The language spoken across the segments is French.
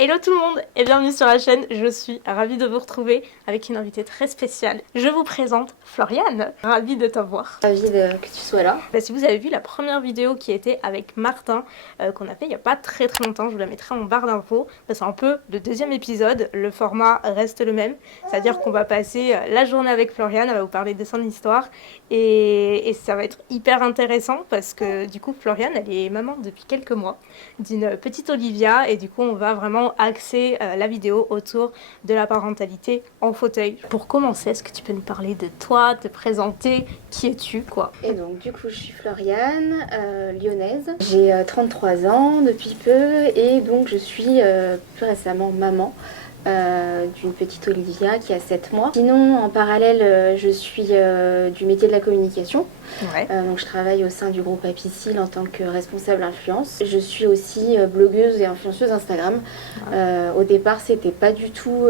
Hello tout le monde et bienvenue sur la chaîne, je suis ravie de vous retrouver avec une invitée très spéciale. Je vous présente Floriane, ravie de t'avoir. Ravie que tu sois là. Si vous avez vu la première vidéo qui était avec Martin, qu'on a fait il n'y a pas très longtemps, je vous la mettrai en barre d'infos. C'est un peu le deuxième épisode, le format reste le même, c'est-à-dire qu'on va passer la journée avec Floriane, elle va vous parler de son histoire et ça va être hyper intéressant parce que du coup Floriane elle est maman depuis quelques mois d'une petite Olivia et du coup on va vraiment axer la vidéo autour de la parentalité en fauteuil. Pour commencer, est-ce que tu peux nous parler de toi, te présenter, qui es-tu quoi? Et donc du coup je suis Floriane, lyonnaise. J'ai 33 ans depuis peu et donc je suis plus récemment maman d'une petite Olivia qui a 7 mois. Sinon en parallèle je suis du métier de la communication. Ouais. Donc je travaille au sein du groupe Apicil en tant que responsable influence. Je suis aussi blogueuse et influenceuse Instagram. Au départ c'était pas du tout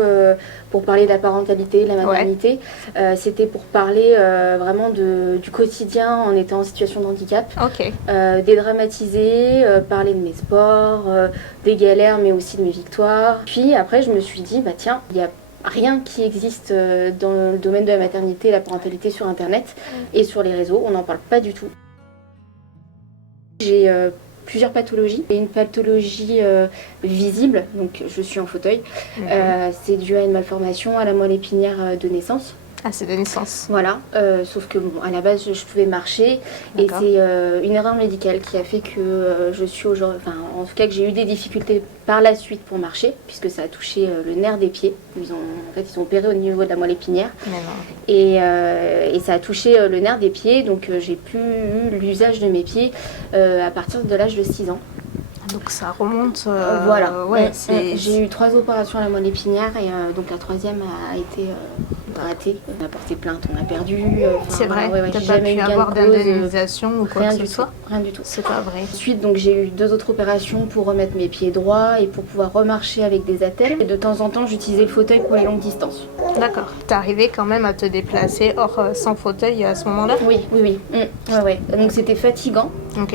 pour parler de la parentalité, de la maternité. C'était pour parler vraiment du quotidien en étant en situation de handicap. Ok. Dédramatiser, parler de mes sports, des galères mais aussi de mes victoires. Puis après je me suis dit bah tiens, il y a rien qui existe dans le domaine de la maternité et la parentalité sur internet et sur les réseaux, on n'en parle pas du tout. J'ai plusieurs pathologies et une pathologie visible, donc je suis en fauteuil. C'est dû à une malformation à la moelle épinière de naissance. Ah, c'est de naissance. Voilà, sauf que bon, à la base je pouvais marcher et c'est une erreur médicale qui a fait que je suis aujourd'hui, enfin en tout cas que j'ai eu des difficultés par la suite pour marcher puisque ça a touché le nerf des pieds. Ils ont opéré au niveau de la moelle épinière et ça a touché le nerf des pieds, donc j'ai plus eu l'usage de mes pieds à partir de l'âge de 6 ans. Donc ça remonte. Voilà. Ouais, j'ai eu 3 opérations à la moelle épinière et donc la troisième a été ratée. On a porté plainte, on a perdu. C'est vrai. T'as j'ai pas jamais pu eu avoir d'indemnisation ou quoi rien que ce du soit. Rien du tout. C'est pas vrai. Ensuite, donc j'ai eu 2 autres opérations pour remettre mes pieds droits et pour pouvoir remarcher avec des attelles. Et de temps en temps, j'utilisais le fauteuil pour les longues distances. D'accord. T'es arrivé quand même à te déplacer sans fauteuil à ce moment-là? Oui. Ouais. Donc c'était fatigant. Ok.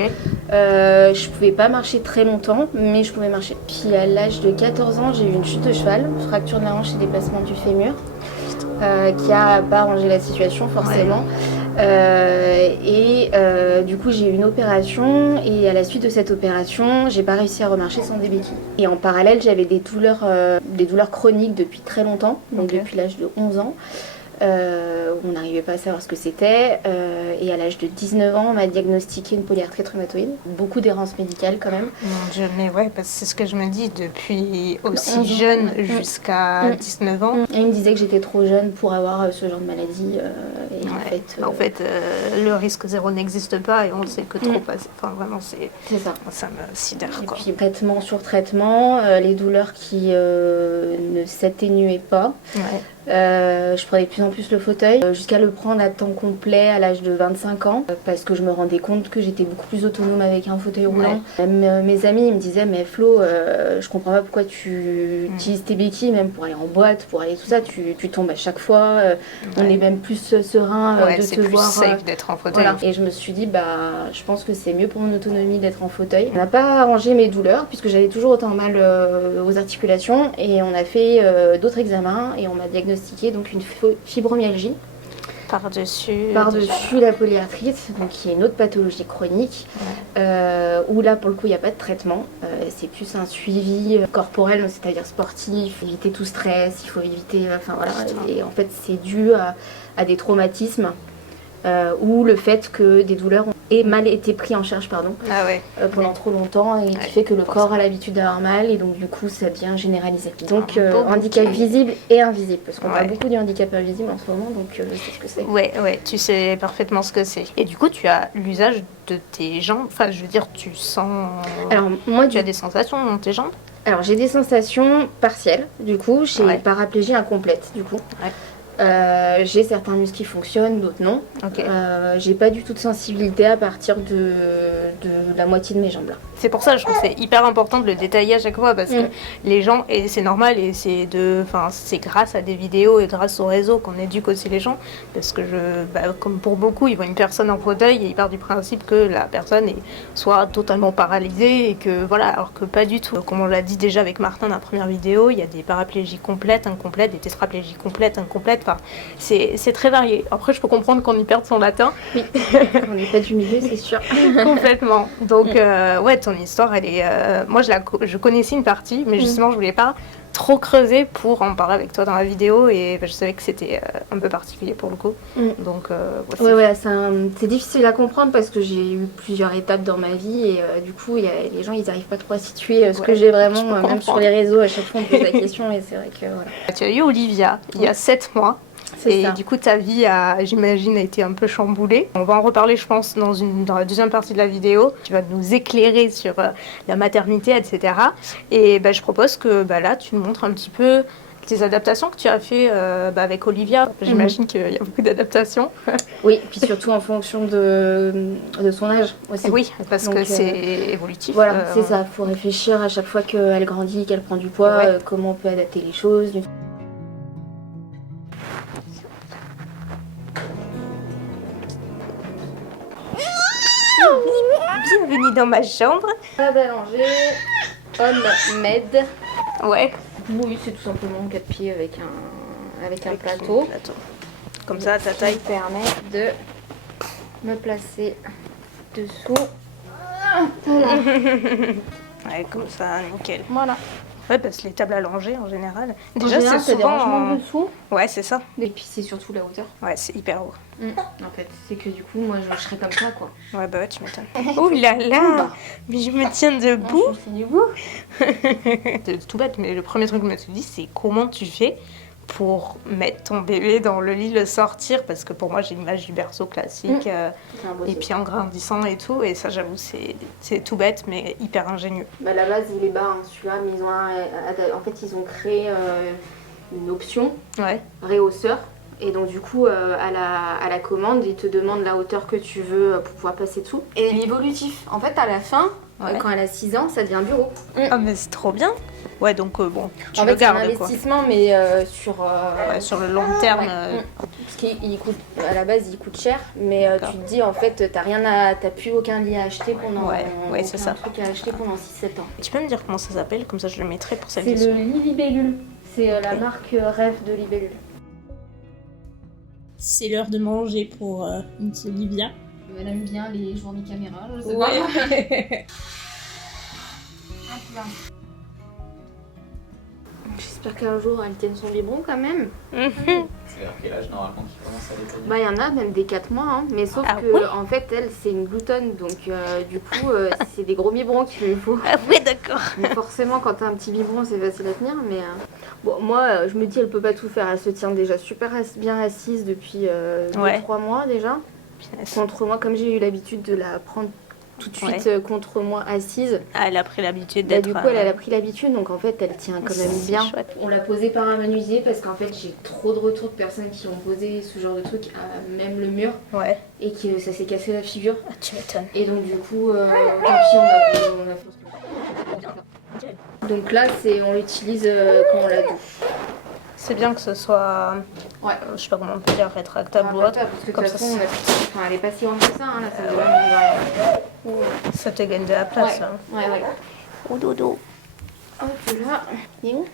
Je pouvais pas marcher très longtemps, mais je pouvais marcher. Puis à l'âge de 14 ans, j'ai eu une chute de cheval, fracture de la hanche et déplacement du fémur, qui a pas arrangé la situation forcément. Du coup j'ai eu une opération et à la suite de cette opération j'ai pas réussi à remarcher sans des béquilles. Et en parallèle j'avais des douleurs chroniques depuis très longtemps, donc depuis l'âge de 11 ans. On n'arrivait pas à savoir ce que c'était et à l'âge de 19 ans on m'a diagnostiqué une polyarthrite rhumatoïde, beaucoup d'errance médicale quand même. Mon Dieu, mais ouais, parce que c'est ce que je me dis depuis aussi jeune jusqu'à 19 ans. Et il me disait que j'étais trop jeune pour avoir ce genre de maladie en fait, le risque zéro n'existe pas et on le sait que trop passer. Enfin vraiment c'est ça me sidère quoi. Et puis traitement sur traitement, les douleurs qui ne s'atténuaient pas. Je prenais de plus en plus le fauteuil jusqu'à le prendre à temps complet à l'âge de 25 ans parce que je me rendais compte que j'étais beaucoup plus autonome avec un fauteuil roulant. Même mes amis ils me disaient mais Flo, je comprends pas pourquoi tu utilises tes béquilles même pour aller en boîte, pour aller tout ça, tu tombes à chaque fois, on est même plus serein de te voir. C'est plus safe d'être en fauteuil. Voilà. Et je me suis dit je pense que c'est mieux pour mon autonomie d'être en fauteuil. On n'a pas arrangé mes douleurs puisque j'avais toujours autant mal aux articulations et on a fait d'autres examens et on m'a diagnostiqué donc une fibromyalgie par-dessus la polyarthrite, donc qui est une autre pathologie chronique où là pour le coup il n'y a pas de traitement, c'est plus un suivi corporel, c'est-à-dire sportif, éviter tout stress, il faut éviter, et en fait c'est dû à des traumatismes ou le fait que des douleurs ont mal été pris en charge pendant trop longtemps et qui fait que le corps a l'habitude d'avoir mal et donc du coup ça devient généralisé. Donc handicap visible et invisible parce qu'on parle beaucoup du handicap invisible en ce moment, donc je sais ce que c'est. Ouais, tu sais parfaitement ce que c'est. Et du coup tu as l'usage de tes jambes, enfin je veux dire tu sens... Alors moi tu as des sensations dans tes jambes? Alors j'ai des sensations partielles du coup, j'ai paraplégie incomplète du coup. J'ai certains muscles qui fonctionnent, d'autres non. Ok. J'ai pas du tout de sensibilité à partir de la moitié de mes jambes là. C'est pour ça, je trouve que c'est hyper important de le détailler à chaque fois parce que les gens, et c'est normal, et c'est grâce à des vidéos et grâce au réseau qu'on éduque aussi les gens. Parce que comme pour beaucoup, ils voient une personne en fauteuil et ils partent du principe que la personne est soit totalement paralysée et que voilà, alors que pas du tout. Comme on l'a dit déjà avec Martin dans la première vidéo, il y a des paraplégies complètes, incomplètes, des tétraplégies complètes, incomplètes. Enfin, c'est très varié. Après, je peux comprendre qu'on y perde son latin. Oui, on n'est pas du milieu, c'est sûr. Complètement. Donc, ouais, ton histoire, elle est. Moi, je connaissais une partie, mais justement, je voulais pas trop creuser pour en parler avec toi dans la vidéo et je savais que c'était un peu particulier pour le coup. Donc, ouais, c'est difficile à comprendre parce que j'ai eu plusieurs étapes dans ma vie et du coup, les gens, ils n'arrivent pas trop à situer ce que j'ai vraiment, même sur les réseaux, à chaque fois, on me pose la question et c'est vrai que voilà. Tu as eu Olivia il y a 7 mois. Et ça. du coup, ta vie, j'imagine, a été un peu chamboulée. On va en reparler, je pense, dans la deuxième partie de la vidéo. Tu vas nous éclairer sur la maternité, etc. Et je propose que là, tu nous montres un petit peu tes adaptations que tu as fait avec Olivia. J'imagine qu'il y a beaucoup d'adaptations. Oui, puis surtout en fonction de son âge aussi. Oui, parce que c'est évolutif. Voilà, c'est ça. Il faut réfléchir à chaque fois qu'elle grandit, qu'elle prend du poids, comment on peut adapter les choses. Bienvenue dans ma chambre. Table à langer, homme med. Ouais. Oui, c'est tout simplement 4 pieds avec un plateau. Comme ça, ta taille permet de me placer dessous. Ouais, comme ça, nickel. Voilà. Ouais, parce que les tables à langer en général. Déjà, c'est souvent dessous. Ouais, c'est ça. Et puis c'est surtout la hauteur. Ouais, c'est hyper haut. En fait, c'est que du coup, moi, je serais comme ça, quoi. Ouais, bah ouais, tu m'étonnes. Oh là là, mais je me tiens debout. C'est debout. C'est tout bête, mais le premier truc que je me suis dit, c'est comment tu fais pour mettre ton bébé dans le lit, le sortir, parce que pour moi j'ai l'image du berceau classique, et puis en grandissant et tout, et ça j'avoue c'est tout bête mais hyper ingénieux. À la base il est bas, celui-là, mais en fait ils ont créé une option réhausseur, et donc du coup à la commande ils te demandent la hauteur que tu veux pour pouvoir passer dessous. Et l'évolutif, en fait à la fin, quand elle a 6 ans, ça devient bureau. Ah mais c'est trop bien. Ouais, donc bon, tu le gardes quoi. C'est un investissement, mais sur le long terme. Parce qu'il coûte, à la base, il coûte cher, mais tu te dis en fait, t'as plus aucun lit à acheter pendant. C'est ça. Truc à acheter pendant 6-7 ans. Tu peux me dire comment ça s'appelle, comme ça je le mettrai pour celle qui C'est le lit Libellule. C'est la marque Rêve de Libellule. C'est l'heure de manger pour Olivia. Elle aime bien les journées caméra, je sais pas. J'espère qu'un jour elle tienne son biberon quand même. C'est vers quel âge normalement qu'il commence à déconner? Il y en a même des 4 mois, hein. Mais sauf en fait elle c'est une gloutonne, donc du coup c'est des gros biberons qu'il lui faut. Ah oui, d'accord. Donc, forcément quand t'as un petit biberon c'est facile à tenir, mais bon moi je me dis elle peut pas tout faire, elle se tient déjà super bien assise depuis 2-3 mois déjà. Contre moi, comme j'ai eu l'habitude de la prendre tout de suite contre moi assise. Ah, elle a pris l'habitude d'être... Du coup, elle a pris l'habitude, donc en fait, elle tient quand même bien. Chouette. On l'a posée par un menuisier parce qu'en fait, j'ai trop de retours de personnes qui ont posé ce genre de truc à même le mur. Ouais. Et que ça s'est cassé la figure. Ah, tu m'étonnes. Et donc, du coup, tant pis, on a fait. Donc là, on l'utilise quand on la douche. C'est bien que ce soit, je sais pas comment on peut dire, rétractable ou autre. Parce que de toute façon, elle est pas si grande que ça, hein, la salle de bain. Ça te gagne de la place. Ouais. Oh dodo. Hop là. Il est où?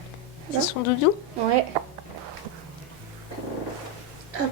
C'est son doudou? Ouais. Hop.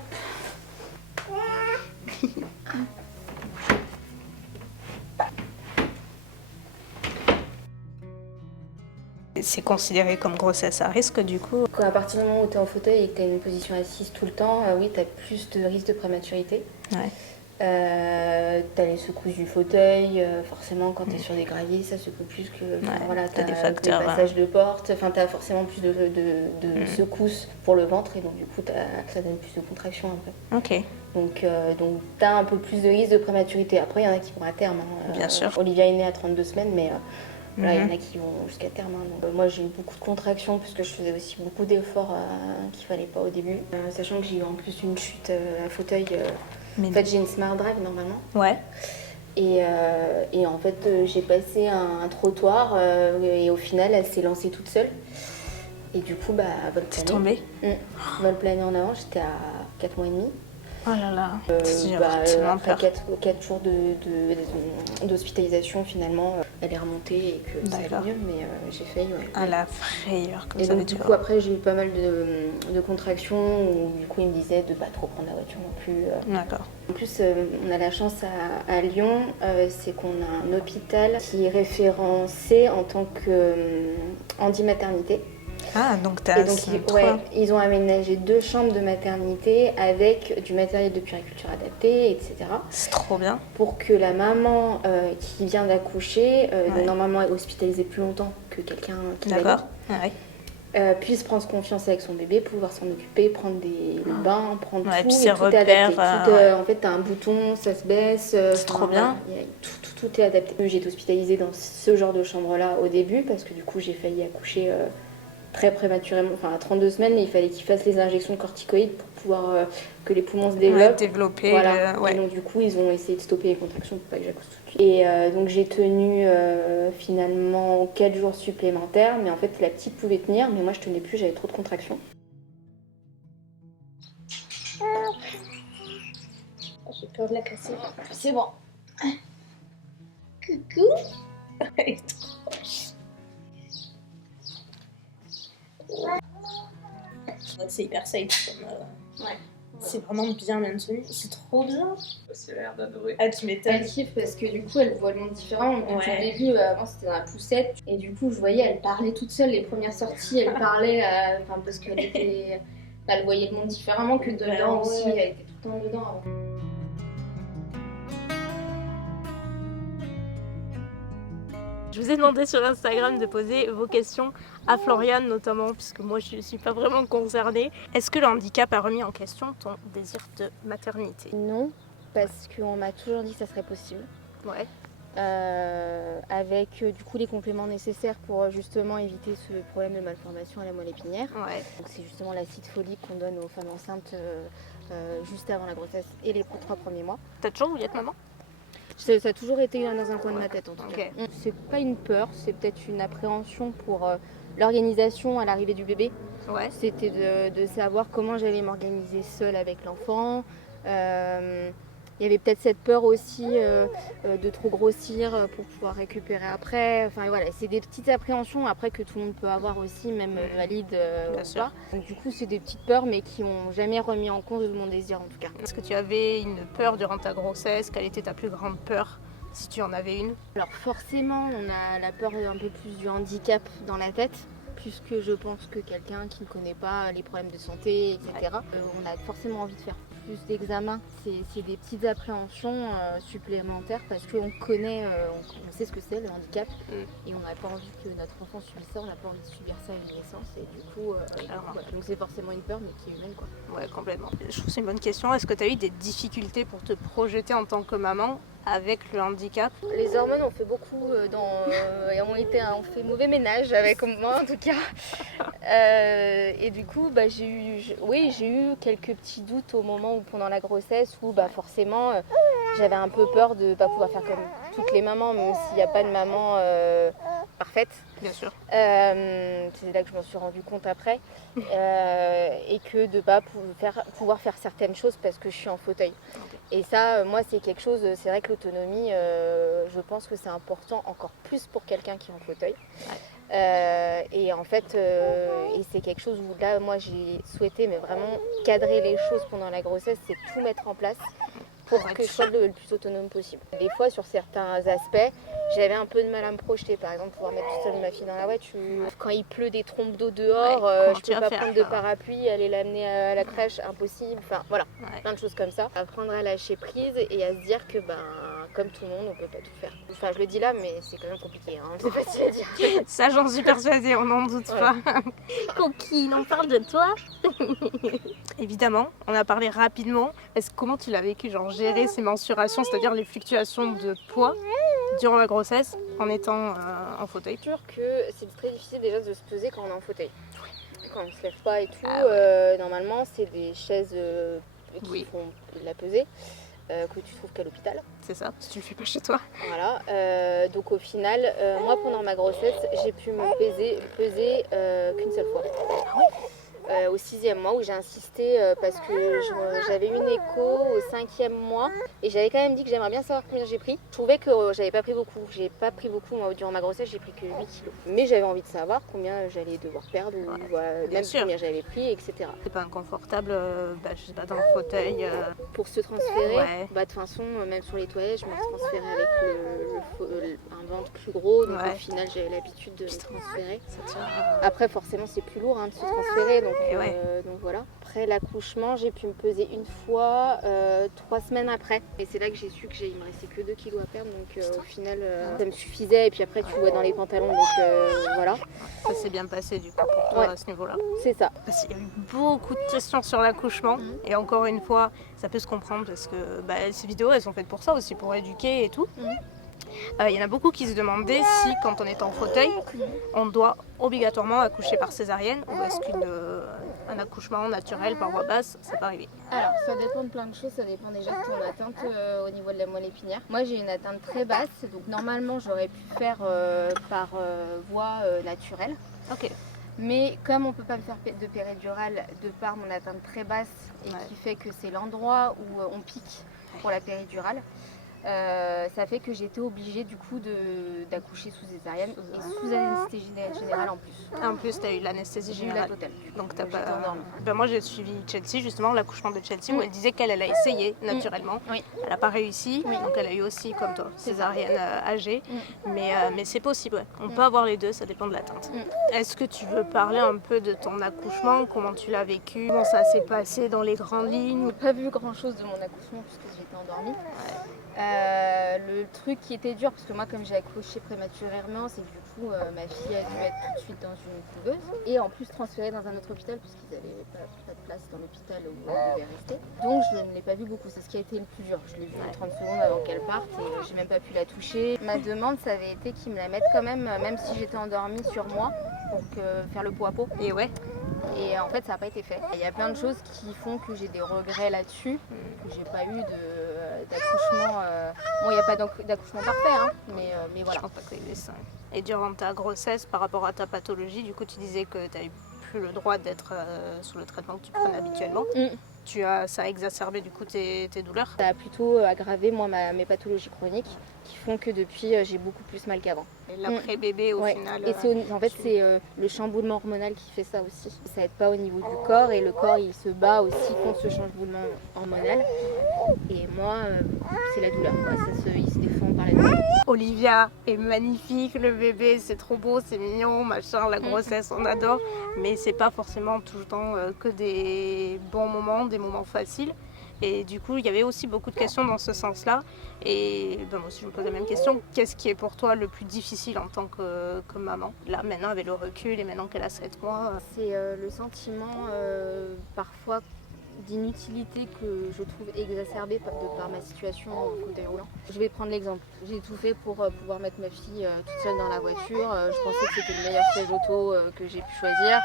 C'est considéré comme grossesse à risque du coup. À partir du moment où tu es en fauteuil et que tu as une position assise tout le temps, oui, tu as plus de risque de prématurité. Ouais. Tu as les secousses du fauteuil, forcément quand tu es sur des graviers, ça secoue plus que... Voilà, tu as des facteurs, des passages de porte, tu as forcément plus de secousses pour le ventre et donc du coup ça donne plus de contraction un peu. Ok. Donc tu as un peu plus de risque de prématurité. Après, il y en a qui vont à terme. Bien sûr. Olivia est née à 32 semaines, mais Voilà, il y en a qui vont jusqu'à terme. Donc, moi, j'ai eu beaucoup de contractions parce que je faisais aussi beaucoup d'efforts qu'il fallait pas au début. Sachant que j'ai eu en plus une chute à fauteuil. En fait, j'ai une Smart Drive normalement. Ouais. Et en fait, j'ai passé un trottoir et au final, elle s'est lancée toute seule. Et du coup, vol plané. T'es tombée? Vol plané en avant, j'étais à 4 mois et demi. Oh là là, après 4 jours d'hospitalisation, finalement, elle est remontée et que ça allait mieux, mais j'ai failli. Ouais. Ah la frayeur, comme et ça. Donc, du coup, après, j'ai eu pas mal de contractions où du coup, il me disait de pas trop prendre la voiture non plus. D'accord. En plus, on a la chance à Lyon, c'est qu'on a un hôpital qui est référencé en tant que handi-maternité. Ah, donc ils ont aménagé 2 chambres de maternité avec du matériel de puériculture adapté, etc. C'est trop bien. Pour que la maman qui vient d'accoucher, normalement est hospitalisée plus longtemps que quelqu'un qui D'accord. puisse prendre confiance avec son bébé, pouvoir s'en occuper, prendre des bains, prendre tout, puis et tout est adapté. En fait, t'as un bouton, ça se baisse. C'est trop bien. Tout est adapté. J'ai été hospitalisée dans ce genre de chambre-là au début parce que du coup, j'ai failli accoucher très prématurément, enfin à 32 semaines, mais il fallait qu'il fasse les injections de corticoïdes pour pouvoir que les poumons se développent. Développer. Voilà. Et donc du coup, ils ont essayé de stopper les contractions pour pas que j'accouche tout de suite. Et donc j'ai tenu finalement 4 jours supplémentaires, mais en fait la petite pouvait tenir, mais moi je tenais plus, j'avais trop de contractions. J'ai peur de la casser. C'est bon. Coucou. C'est hyper safe. C'est vraiment bien maintenu. C'est trop bien. C'est l'air d'adorer. Ah, tu m'étonnes. Elle kiffe parce que du coup elle voit le monde différemment. Donc, au début, avant c'était dans la poussette. Et du coup, je voyais, elle parlait toute seule. Les premières sorties, elle parlait parce qu'elle était. Elle voyait le monde différemment que dedans aussi. Elle était tout le temps dedans avant. Je vous ai demandé sur Instagram de poser vos questions à Floriane notamment, puisque moi je ne suis pas vraiment concernée. Est-ce que le handicap a remis en question ton désir de maternité? Non, parce qu'on m'a toujours dit que ça serait possible. Ouais. Avec du coup les compléments nécessaires pour justement éviter ce problème de malformation à la moelle épinière. Ouais. Donc c'est justement l'acide folique qu'on donne aux femmes enceintes juste avant la grossesse et les 3 premiers mois. T'as toujours voulu être maman? Ça a toujours été dans un coin de ma tête en tout cas. C'est pas une peur, c'est peut-être une appréhension pour l'organisation à l'arrivée du bébé. Ouais. C'était de savoir comment j'allais m'organiser seule avec l'enfant. Il y avait peut-être cette peur aussi de trop grossir pour pouvoir récupérer après. Enfin voilà, c'est des petites appréhensions après que tout le monde peut avoir aussi, même valide ou pas. Donc du coup, c'est des petites peurs mais qui n'ont jamais remis en cause mon désir en tout cas. Est-ce que tu avais une peur durant ta grossesse? Quelle était ta plus grande peur, si tu en avais une? Alors forcément, on a la peur un peu plus du handicap dans la tête. Plus que je pense que quelqu'un qui ne connaît pas les problèmes de santé, etc. On a forcément envie de faire plus d'examens. C'est des petites appréhensions supplémentaires parce qu'on connaît, on sait ce que c'est le handicap et on n'a pas envie que notre enfant subisse ça, on n'a pas envie de subir ça à une naissance et du coup, voilà. Donc c'est forcément une peur mais qui est humaine quoi. Ouais, complètement. Je trouve que c'est une bonne question. Est-ce que tu as eu des difficultés pour te projeter en tant que maman avec le handicap? Les hormones ont fait beaucoup et ont fait mauvais ménage avec moi en tout cas. Et du coup, j'ai eu quelques petits doutes au moment où pendant la grossesse où forcément j'avais un peu peur de ne pas pouvoir faire comme toutes les mamans, même s'il n'y a pas de maman parfaite. Bien sûr. C'est là que je m'en suis rendu compte après. Et que de ne pas pouvoir faire certaines choses parce que je suis en fauteuil. Et ça, moi, c'est quelque chose, c'est vrai que l'autonomie, je pense que c'est important encore plus pour quelqu'un qui est en fauteuil. Et en fait, et c'est quelque chose où là, moi, j'ai souhaité mais vraiment cadrer les choses pendant la grossesse, c'est tout mettre en place pour que je sois le plus autonome possible. Des fois, sur certains aspects, j'avais un peu de mal à me projeter. Par exemple, pouvoir mettre toute seule ma fille dans la voiture. Quand il pleut des trompes d'eau dehors, je peux pas prendre de parapluie, aller l'amener à la crèche, impossible. Enfin, voilà, plein de choses comme ça. Apprendre à lâcher prise et à se dire que, comme tout le monde, on peut pas tout faire. Enfin, je le dis là, mais c'est quand même compliqué. Hein. C'est facile à dire. Ça, j'en suis persuadée, on n'en doute pas. Coquine, on parle de toi. Évidemment, on a parlé rapidement. Comment tu l'as vécu, genre gérer ces mensurations, c'est-à-dire les fluctuations de poids durant la grossesse en étant en fauteuil. C'est sûr que c'est très difficile déjà de se peser quand on est en fauteuil. Quand on se lève pas et tout, normalement c'est des chaises qui font la pesée que tu trouves qu'à l'hôpital. C'est ça, si tu le fais pas chez toi. Voilà, donc au final, moi pendant ma grossesse, j'ai pu me peser qu'une seule fois. Au 6e mois où j'ai insisté parce que j'avais eu une écho au 5e mois et j'avais quand même dit que j'aimerais bien savoir combien j'ai pris. Je trouvais que j'avais pas pris beaucoup. J'ai pas pris beaucoup moi durant ma grossesse, j'ai pris que 8 kilos. Mais j'avais envie de savoir combien j'allais devoir perdre ou même combien j'avais pris, etc. C'est pas inconfortable, je sais pas, dans le fauteuil. Pour se transférer, de toute façon, même sur les toilettes, je me transférais avec un ventre plus gros. Donc au final, j'avais l'habitude de me transférer. Après, forcément, c'est plus lourd de se transférer. Donc voilà. Après l'accouchement, j'ai pu me peser une fois 3 semaines après. Et c'est là que j'ai su qu'il me restait que 2 kilos à perdre. Donc au final, ça me suffisait. Et puis après, tu vois dans les pantalons. Donc voilà. Ça s'est bien passé du coup pour toi à ce niveau-là. C'est ça. Parce qu'il y a eu beaucoup de questions sur l'accouchement. Et encore une fois, ça peut se comprendre parce que ces vidéos, elles sont faites pour ça aussi, pour éduquer et tout. Il y en a beaucoup qui se demandaient si, quand on est en fauteuil, on doit obligatoirement accoucher par césarienne ou est-ce qu'un accouchement naturel par voie basse, ça peut arriver. Alors, ça dépend de plein de choses. Ça dépend déjà de ton atteinte au niveau de la moelle épinière. Moi, j'ai une atteinte très basse, donc normalement, j'aurais pu faire par voie naturelle. Ok. Mais comme on ne peut pas me faire de péridurale de par mon atteinte très basse et qui fait que c'est l'endroit où on pique pour la péridurale, ça fait que j'étais obligée du coup d'accoucher sous césarienne et sous anesthésie générale en plus. En plus, tu as eu l'anesthésie générale. J'ai eu la totale. Donc t'as pas. Endormie. Moi j'ai suivi Chelsea, justement, l'accouchement de Chelsea, où elle disait qu'elle a essayé naturellement. Oui. Elle n'a pas réussi, donc elle a eu aussi, comme toi, césarienne âgée. Mais c'est possible, On peut avoir les deux, ça dépend de l'atteinte. Est-ce que tu veux parler un peu de ton accouchement, comment tu l'as vécu, comment ça s'est passé dans les grandes lignes? J'ai pas vu grand chose de mon accouchement puisque j'étais endormie. Le truc qui était dur, parce que moi comme j'ai accouché prématurément, c'est que du coup ma fille a dû être tout de suite dans une couveuse et en plus transférée dans un autre hôpital puisqu'ils n'avaient pas de place dans l'hôpital où elle devait rester. Donc je ne l'ai pas vue beaucoup, c'est ce qui a été le plus dur. Je l'ai vue 30 secondes avant qu'elle parte et j'ai même pas pu la toucher. Ma demande ça avait été qu'ils me la mettent quand même si j'étais endormie sur moi pour faire le pot à pot. Et ouais. Et en fait ça n'a pas été fait. Il y a plein de choses qui font que j'ai des regrets là-dessus, que j'ai pas eu d'accouchement. Bon, il n'y a pas d'accouchement parfait, mais voilà. Je pense pas que t'aies eu ça. Et durant ta grossesse, par rapport à ta pathologie, du coup tu disais que tu n'avais plus le droit d'être sous le traitement que tu prenais habituellement. Ça a exacerbé du coup tes douleurs? Ça a plutôt aggravé moi mes pathologies chroniques qui font que depuis j'ai beaucoup plus mal qu'avant. Et l'après-bébé au final. Et en fait c'est le chamboulement hormonal qui fait ça aussi. Ça aide pas au niveau du corps et le corps il se bat aussi contre ce chamboulement hormonal. Et moi c'est la douleur, il se défend par la douleur. Olivia est magnifique, le bébé c'est trop beau, c'est mignon, machin, la grossesse on adore, mais c'est pas forcément tout le temps que des bons moments, des moments faciles. Et du coup il y avait aussi beaucoup de questions dans ce sens-là. Et moi aussi je me pose la même question, qu'est-ce qui est pour toi le plus difficile en tant que maman? Là maintenant avec le recul et maintenant qu'elle a 7 mois. C'est le sentiment parfois d'inutilité que je trouve exacerbée de par ma situation en fauteuil roulant. Je vais prendre l'exemple. J'ai tout fait pour pouvoir mettre ma fille toute seule dans la voiture. Je pensais que c'était le meilleur siège auto que j'ai pu choisir.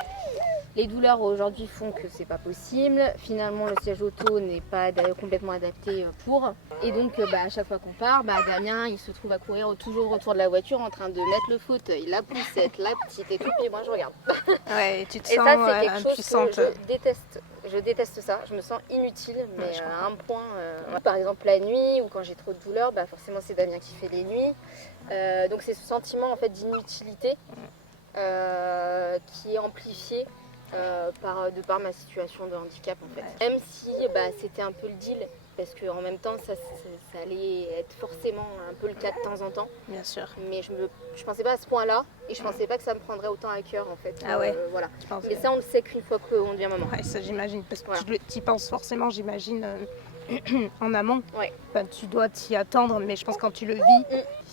Les douleurs aujourd'hui font que c'est pas possible. Finalement, le siège auto n'est pas complètement adapté pour. Et donc, à chaque fois qu'on part, Damien, il se trouve à courir toujours autour de la voiture en train de mettre le fauteuil, la poussette, la petite et tout. Et moi, je regarde. Ouais, et tu te et sens ça, c'est quelque impuissante. chose que je déteste. Je déteste ça. Je me sens inutile, mais à un point. Par exemple, la nuit ou quand j'ai trop de douleur, forcément, c'est Damien qui fait les nuits. Donc, c'est ce sentiment en fait d'inutilité qui est amplifié. De par ma situation de handicap en fait. Même si c'était un peu le deal parce qu'en même temps ça allait être forcément un peu le cas de temps en temps. Bien sûr. Mais je pensais pas à ce point-là et je pensais pas que ça me prendrait autant à cœur en fait. Ah ouais. Voilà. Mais ça on le sait qu'une fois qu'on devient maman. Ouais, ça j'imagine parce que tu y penses forcément, j'imagine. En amont, tu dois t'y attendre, mais je pense quand tu le vis.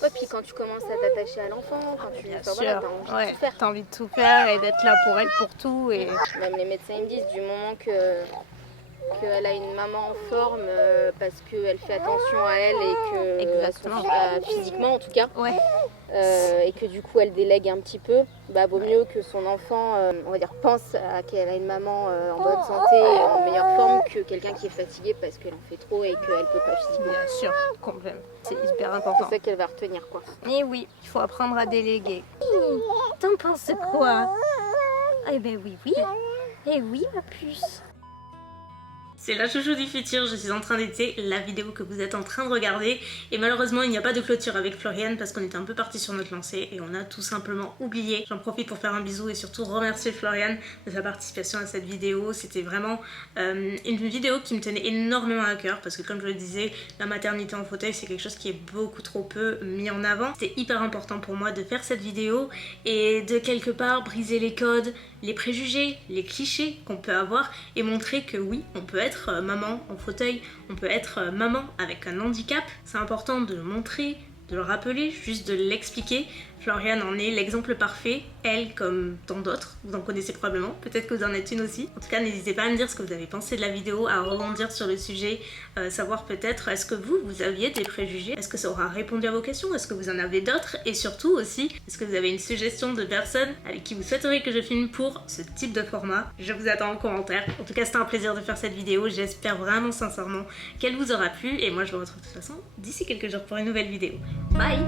Ouais, puis quand tu commences à t'attacher à l'enfant, quand tu bien t'as sûr, envie de tout faire. T'as envie de tout faire et d'être là pour elle pour tout. Et... Même les médecins ils me disent du moment que qu'elle a une maman en forme parce qu'elle fait attention à elle et que physiquement en tout cas, et que du coup elle délègue un petit peu, bah vaut mieux que son enfant, on va dire, pense qu'elle a une maman en bonne santé et en meilleure forme que quelqu'un qui est fatigué parce qu'elle en fait trop et qu'elle peut pas physiquement. Bien sûr, complètement. C'est hyper important. C'est ça qu'elle va retenir quoi. Et oui, il faut apprendre à déléguer. T'en penses quoi? Eh ben oui. Eh oui, ma puce. C'est la chouchou du futur, je suis en train d'éditer la vidéo que vous êtes en train de regarder et malheureusement il n'y a pas de clôture avec Floriane parce qu'on était un peu parti sur notre lancée et on a tout simplement oublié. J'en profite pour faire un bisou et surtout remercier Floriane de sa participation à cette vidéo. C'était vraiment une vidéo qui me tenait énormément à cœur parce que comme je le disais, la maternité en fauteuil c'est quelque chose qui est beaucoup trop peu mis en avant. C'était hyper important pour moi de faire cette vidéo et de quelque part briser les codes, les préjugés, les clichés qu'on peut avoir et montrer que oui, on peut être maman en fauteuil, on peut être maman avec un handicap. C'est important de le montrer, de le rappeler, juste de l'expliquer. Floriane en est l'exemple parfait, elle comme tant d'autres, vous en connaissez probablement, peut-être que vous en êtes une aussi. En tout cas, n'hésitez pas à me dire ce que vous avez pensé de la vidéo, à rebondir sur le sujet, savoir peut-être est-ce que vous aviez des préjugés, est-ce que ça aura répondu à vos questions, est-ce que vous en avez d'autres et surtout aussi, est-ce que vous avez une suggestion de personnes avec qui vous souhaiteriez que je filme pour ce type de format. Je vous attends en commentaire. En tout cas, c'était un plaisir de faire cette vidéo, j'espère vraiment sincèrement qu'elle vous aura plu et moi je vous retrouve de toute façon d'ici quelques jours pour une nouvelle vidéo. Bye!